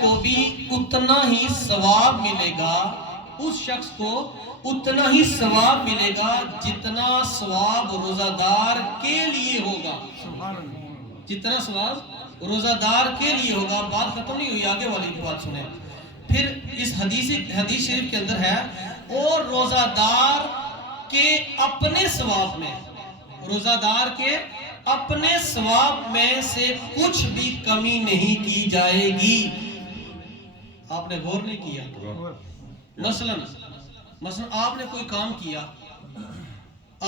کو بھی اتنا ہی ثواب ملے گا، اس شخص کو اتنا ہی ثواب ملے گا جتنا ثواب روزہ دار کے لیے ہوگا، جتنا ثواب روزہ دار کے لیے ہوگا۔ بات ختم نہیں ہوئی، آگے والی بات سنیں۔ پھر اس حدیث شریف کے اندر ہے، اور روزہ دار کے اپنے ثواب میں، روزہ دار کے اپنے ثواب میں سے کچھ بھی کمی نہیں کی جائے گی۔ آپ نے غور نہیں کیا؟ مثلا آپ نے کوئی کام کیا،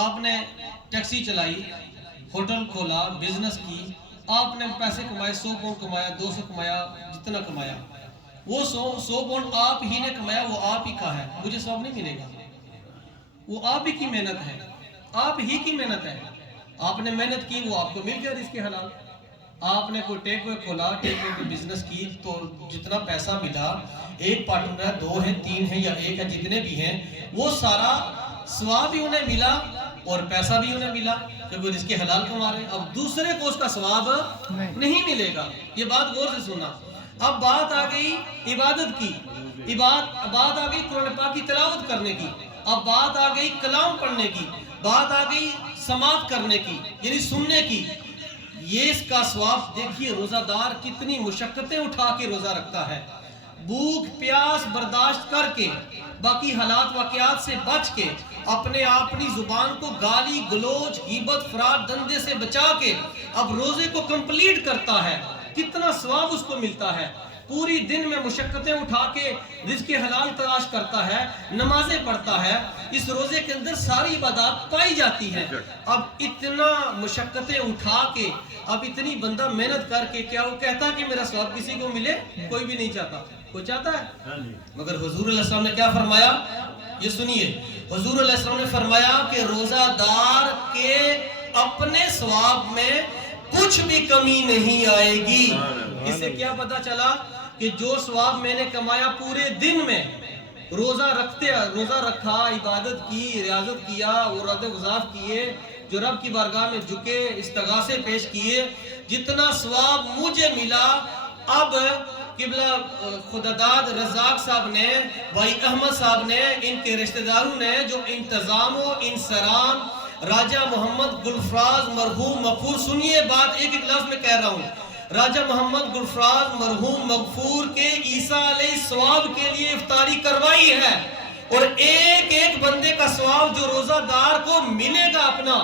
آپ نے ٹیکسی چلائی، ہوٹل کھولا، بزنس کی، آپ نے پیسے کمائے، 100 پاؤنڈ کمایا، 200 کمایا، جتنا کمایا، وہ 100 پاؤنڈ آپ ہی نے کمایا، وہ آپ ہی کا ہے، مجھے ثواب نہیں ملے گا، وہ آپ ہی کی محنت ہے، آپ ہی کی محنت ہے، آپ نے محنت کی، وہ آپ کو مل گیا رزق حلال۔ آپ نے کوئی ٹیک وے کھولا، ٹیک وے کی بزنس کی، تو جتنا پیسہ ملا، ایک پارٹنر ہے، 2 ہیں، 3 ہیں یا 1 ہے، جتنے بھی ہیں، وہ سارا ثواب بھی انہیں ملا اور پیسہ بھی انہیں ملا، کیونکہ رزق حلال کما رہے ہیں۔ اب دوسرے کو اس کا ثواب نہیں ملے گا، یہ بات غور سے سننا۔ اب بات آ گئی عبادت کی، بات آ گئی قرآن پاک کی تلاوت کرنے کی، اب بات آ گئی کلام پڑھنے کی، بات آ گئی سماعت کرنے کی، یعنی سننے کی۔ یہ اس کا ثواب دیکھیے، روزہ دار کتنی مشقتیں اٹھا کے روزہ رکھتا ہے، بھوک پیاس برداشت کر کے، باقی حالات واقعات سے بچ کے، اپنی زبان کو گالی گلوچ غیبت فراد دندے سے بچا کے اب روزے کو کمپلیٹ کرتا ہے، کتنا ثواب اس کو ملتا ہے۔ پوری دن میں مشقتیں اٹھا کے رزق حلال تلاش کرتا ہے، نمازیں پڑھتا ہے، اس روزے کے اندر ساری عبادات پائی جاتی ہیں۔ اب اتنا مشقتیں اٹھا کے، اب اتنی بندہ محنت کر کے، کیا وہ کہتا کہ میرا ثواب کسی کو ملے؟ کوئی بھی نہیں چاہتا، کوئی چاہتا ہے؟ مگر حضور علیہ السلام نے کیا فرمایا؟ یہ سنیے، حضور علیہ السلام نے فرمایا کہ روزہ دار کے اپنے ثواب میں کچھ بھی کمی نہیں آئے گی۔ اس سے کیا پتا چلا کہ جو ثواب میں نے کمایا پورے دن میں، روزہ رکھا، عبادت کی، ریاضت کیا، ورد گزار کیے، جو رب کی بارگاہ میں جھکے، استغاثے پیش کیے، جتنا ثواب مجھے ملا، اب قبلہ خداداد رزاق صاحب نے، بھائی احمد صاحب نے، ان کے رشتہ داروں نے جو انتظام و انصرام راجہ محمد گلفراز مرحوم مغفور، سنیے بات ایک لفظ میں کہہ رہا ہوں، راجہ محمد گلفراز مرحوم مغفور کے عیسیٰ علیہ السلام کے لیے افطاری کروائی ہے، اور ایک ایک بندے کا ثواب جو روزہ دار کو ملے گا اپنا،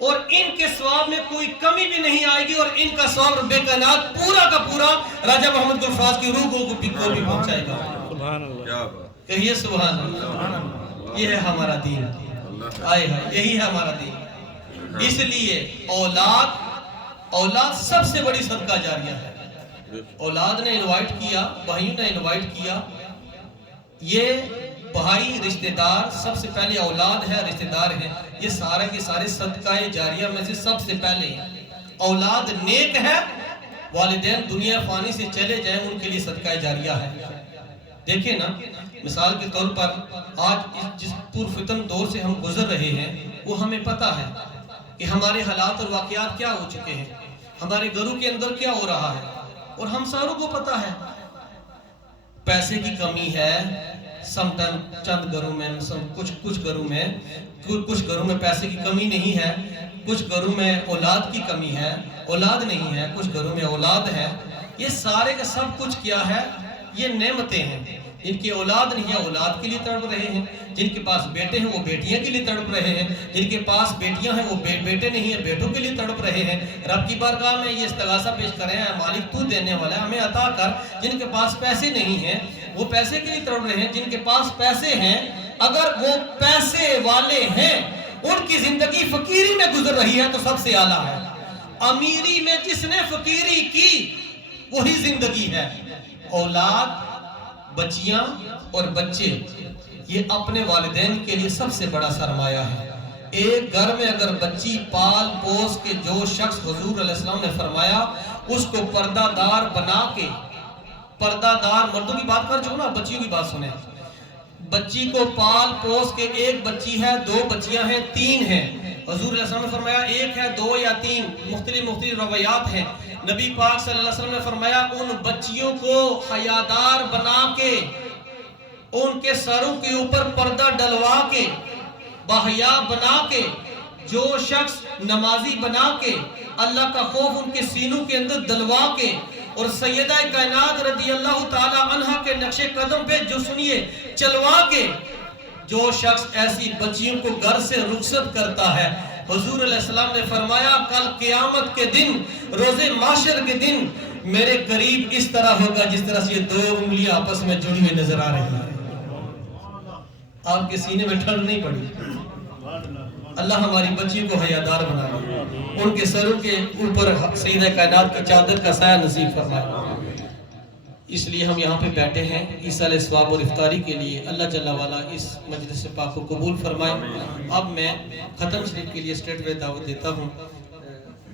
اور ان کے ثواب میں کوئی کمی بھی نہیں آئے گی، اور ان کا ثواب رب کائنات پورا کا پورا راجہ محمد گلفراز کی روح کو بھی پہنچائے گا۔ سبحان اللہ، کہیے سبحان اللہ۔ یہ ہے ہمارا دین، آئے ہائے، یہی ہے ہمارا دین۔ اس لیے اولاد سب سے بڑی صدقہ جاریہ ہے۔ اولاد نے انوائٹ کیا، بھائیوں نے انوائٹ کیا، یہ بھائی رشتہ دار سب سے پہلے اولاد ہے، رشتہ دار ہیں، یہ سارے کے سارے صدقہ جاریہ میں سے سب سے پہلے ہیں۔ اولاد نیک ہے، والدین دنیا فانی سے چلے جائیں ان کے لیے صدقہ جاریہ ہے۔ دیکھیں نا، مثال کے طور پر آج جس پرفتن دور سے ہم گزر رہے ہیں، وہ ہمیں پتہ ہے کہ ہمارے حالات اور واقعات کیا ہو چکے ہیں، ہمارے گھروں کے اندر کیا ہو رہا ہے، اور ہم ساروں کو پتہ ہے پیسے کی کمی ہے، چند گھروں میں، کچھ گھروں میں پیسے کی کمی نہیں ہے، کچھ گھروں میں اولاد کی کمی ہے، اولاد نہیں ہے، کچھ گھروں میں اولاد ہے۔ یہ سارے کا سب کچھ کیا ہے؟ یہ نعمتیں ہیں۔ جن کی اولاد نہیں ہے، اولاد کے لیے تڑپ رہے ہیں، جن کے پاس بیٹے ہیں وہ بیٹیاں کے لیے تڑپ رہے ہیں، جن کے پاس بیٹیاں ہیں وہ بیٹے نہیں ہیں، بیٹوں کے لیے تڑپ رہے ہیں۔ رب کی بارگاہ میں یہ استغاثہ پیش کر رہے ہیں، مالک تو دینے والا ہے، ہمیں عطا کر۔ جن کے پاس پیسے نہیں ہیں وہ پیسے کے لیے تڑپ رہے ہیں، جن کے پاس پیسے ہیں، اگر وہ پیسے والے ہیں، ان کی زندگی فقیری میں گزر رہی ہے تو سب سے اعلیٰ ہے۔ امیری میں جس نے فقیری کی وہی زندگی ہے۔ اولاد، بچیاں اور بچے، یہ اپنے والدین کے لیے سب سے بڑا سرمایہ ہے۔ ایک گھر میں اگر بچی پال پوس کے جو شخص حضور علیہ السلام نے فرمایا اس کو پردہ دار بنا کے، پردہ دار مردوں کی بات کر جو نا، بچیوں کی بات سنیں، بچی کو پال پوس کے، ایک بچی ہے، 2 بچیاں ہیں، 3 ہیں، حضور علیہ السلام نے فرمایا 1 ہے، 2 یا 3، مختلف روایات ہیں، نبی پاک صلی اللہ علیہ وسلم نے فرمایا ان بچیوں کو حیادار بنا کے، ان کے سروں کے اوپر پردہ ڈلوا کے، باحیا بنا کے، جو شخص نمازی بنا کے، اللہ کا خوف ان کے سینوں کے اندر دلوا کے، اور سیدہ کائنات رضی اللہ تعالی عنہ کے نقش قدم پہ جو سنیے چلوا کے، جو شخص ایسی بچیوں کو گھر سے رخصت کرتا ہے، حضور علیہ السلام نے فرمایا کل قیامت کے دن، روز محشر کے دن میرے قریب اس طرح ہوگا جس طرح سے یہ دو انگلیاں آپس میں جڑی ہوئی نظر آ رہی ہیں۔ آپ کے سینے میں ٹھنڈ نہیں پڑی۔ اللہ ہماری بچیوں کو حیادار بنا لے، ان کے سروں کے اوپر سیدہ کائنات کی چادر کا سایہ نصیب فرمائے۔ اس لیے ہم یہاں پہ بیٹھے ہیں ایصال ثواب اور افطاری کے لیے۔ اللہ جل وعلا اس مجلس پاک کو قبول فرمائے۔ اب میں ختم شریف کے لیے اسٹریٹ وے دعوت دیتا ہوں۔